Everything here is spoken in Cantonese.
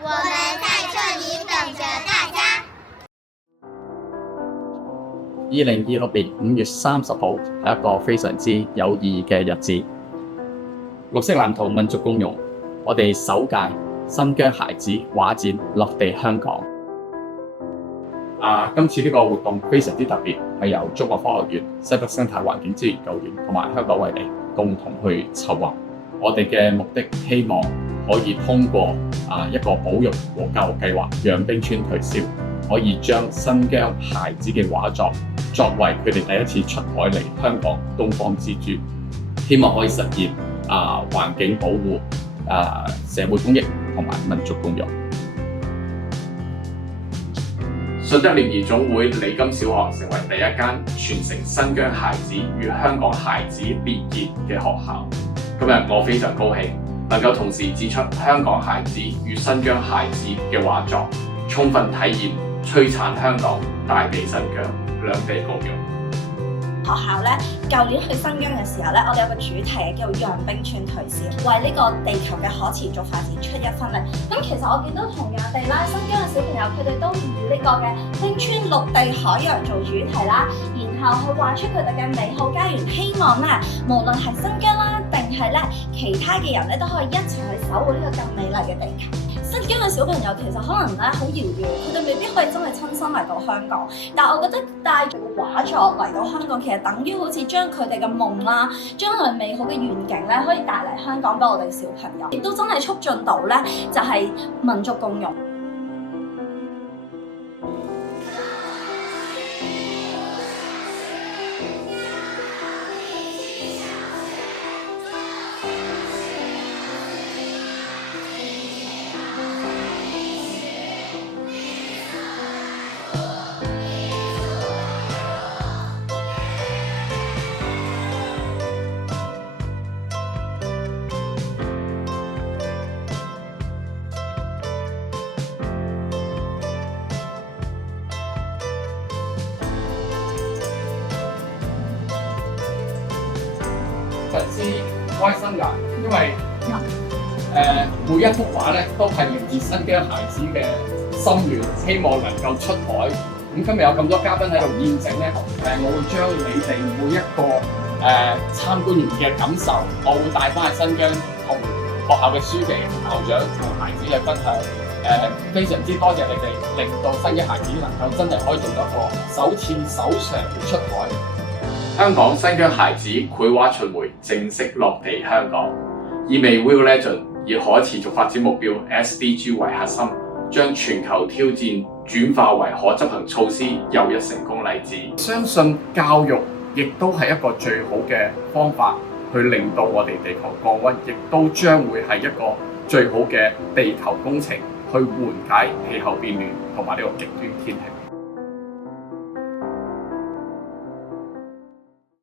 我們在這裡等着大家。2026年5月30號係一個非常之有意義嘅日子。綠色藍圖民族共融，我哋首屆新疆孩子畫展落地香港。今次呢個活動非常之特別，係由中國科學院、西北生態環境資源研究院同埋香港衛理共同去籌劃。我哋嘅目的希望可以通過一個保育和教育計劃，讓冰川退燒，可以將新疆孩子嘅畫作作為佢哋第一次出海嚟香港東方之珠，希望可以實現環境保護、社會公益同埋民族共融。順德聯誼總會李金小學成為第一間傳承新疆孩子與香港孩子連結嘅學校。今日我非常高興能夠同時指出香港孩子與新疆孩子嘅畫作，充分體現璀璨香港、大美新疆兩地共融。學校咧，舊年去新疆嘅時候咧，我哋有個主題叫做讓冰川退燒，為呢個地球嘅可持續發展出一分力。咁其實我見到同樣地啦，新疆嘅小朋友佢哋都以呢個嘅冰川、陸地、海洋做主題啦，然後去畫出佢哋嘅美好家園，希望咧無論係新疆啦，定係咧其他嘅人咧，都可以一齊去守護呢個咁美麗嘅地球。新疆嘅小朋友其實可能咧好遙遠，佢哋未必可以真係親身嚟到香港，但係我覺得帶住個畫作嚟到香港，其實等於好似將佢哋嘅夢啦，將佢美好嘅願景咧，可以帶嚟香港俾我哋小朋友，亦都真係促進到咧就係民族共融。非常之開心㗎，因為每一幅畫咧都係源自新疆孩子嘅心願，希望能夠出海。咁今日有咁多嘉賓喺度驗證咧，我會將你哋每一個參觀員嘅感受，我會帶翻去新疆同學校嘅書記、校長同孩子去分享。非常之多謝你哋，令到新疆孩子能夠真係可以做到一個首次首嘗出海。香港新疆孩子繪畫巡迴正式落地香港，意味 Real Legend 以可持續發展目標 SDG 為核心，將全球挑戰轉化為可執行措施，又一成功例子。相信教育亦都係一個最好嘅方法，去令到我哋地球降溫，亦都將會係一個最好嘅地球工程，去緩解氣候變暖同埋呢個極端天氣。